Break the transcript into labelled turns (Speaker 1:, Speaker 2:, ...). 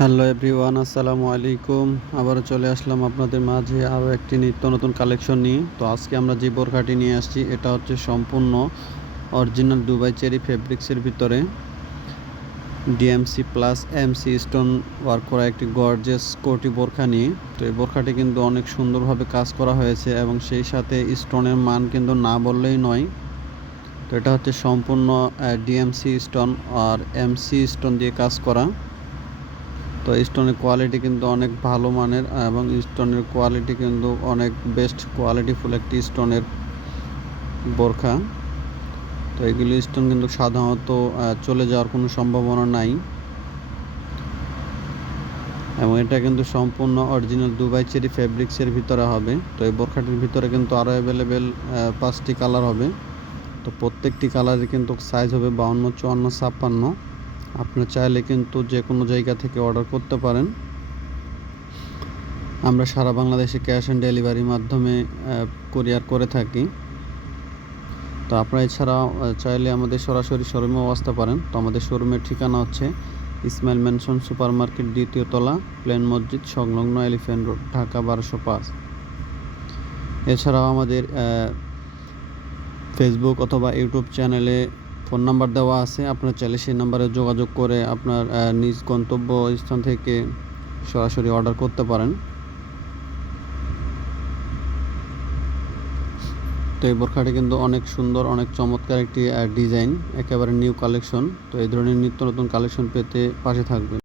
Speaker 1: Hello everyone, আসসালামু আলাইকুম। আবারও চলে আসলাম আপনাদের মাঝে আরও একটি নিত্য নতুন কালেকশন নিয়ে। তো আজকে আমরা যে বোরখাটি নিয়ে আসছি, এটা হচ্ছে সম্পূর্ণ অরিজিনাল দুবাই চেরি ফেব্রিক্সের ভিতরে। DMC plus MC stone work করা একটি গর্জেস কোটি বোরখা নিয়ে। তো এই বোরখাটি কিন্তু অনেক সুন্দরভাবে কাজ করা হয়েছে এবং সেই সাথে স্টোনের মান কিন্তু না বললেই নয়। তো এটা হচ্ছে সম্পূর্ণ ডিএমসি স্টোন আর এমসি স্টোন দিয়ে কাজ করা। তো স্টোনের কোয়ালিটি কিন্তু অনেক ভালো মানের এবং স্টোনের কোয়ালিটি কিন্তু অনেক বেস্ট কোয়ালিটিফুল একটি স্টোনের বোরখা। তো এগুলি স্টোন কিন্তু সাধারণত চলে যাওয়ার কোনো সম্ভাবনা নাই। এবং এটা কিন্তু সম্পূর্ণ অরিজিনাল দুবাই চেরি ফেব্রিক্সের ভিতরে হবে। তো এই বোরখাটির ভিতরে কিন্তু আরও অ্যাভেলেবেল পাঁচটি কালার হবে। তো প্রত্যেকটি কালারের কিন্তু সাইজ হবে বাউন্ন, চুয়ান্ন, ছাপ্পান্ন। আপনার চাইলে কিন্তু যে কোনো জায়গা থেকে অর্ডার করতে পারেন। আমরা সারা বাংলাদেশে ক্যাশ অন ডেলিভারির মাধ্যমে কুরিয়ার করে থাকি। তো আপনারা এছাড়াও চাইলে আমাদের সরাসরি শোরুমেও আসতে পারেন। তো আমাদের শোরুমের ঠিকানা হচ্ছে ইসমাইল ম্যানশন সুপার মার্কেট দ্বিতীয় তলা প্লেন মসজিদ সংলগ্ন এলিফ্যান্ট রোড ঢাকা বারোশো পাঁচ। এছাড়াও আমাদের ফেসবুক অথবা ইউটিউব চ্যানেলে ফোন নাম্বার দেওয়া আছে, আপনার চাইলে সেই নাম্বারে যোগাযোগ করে আপনার নিজ গন্তব্য স্থান থেকে সরাসরি অর্ডার করতে পারেন। তো এই বোরখাটি কিন্তু অনেক সুন্দর, অনেক চমৎকার একটি ডিজাইন, একেবারে নিউ কালেকশন। তো এই ধরনের নিত্য নতুন কালেকশন পেতে পাশে থাকবেন।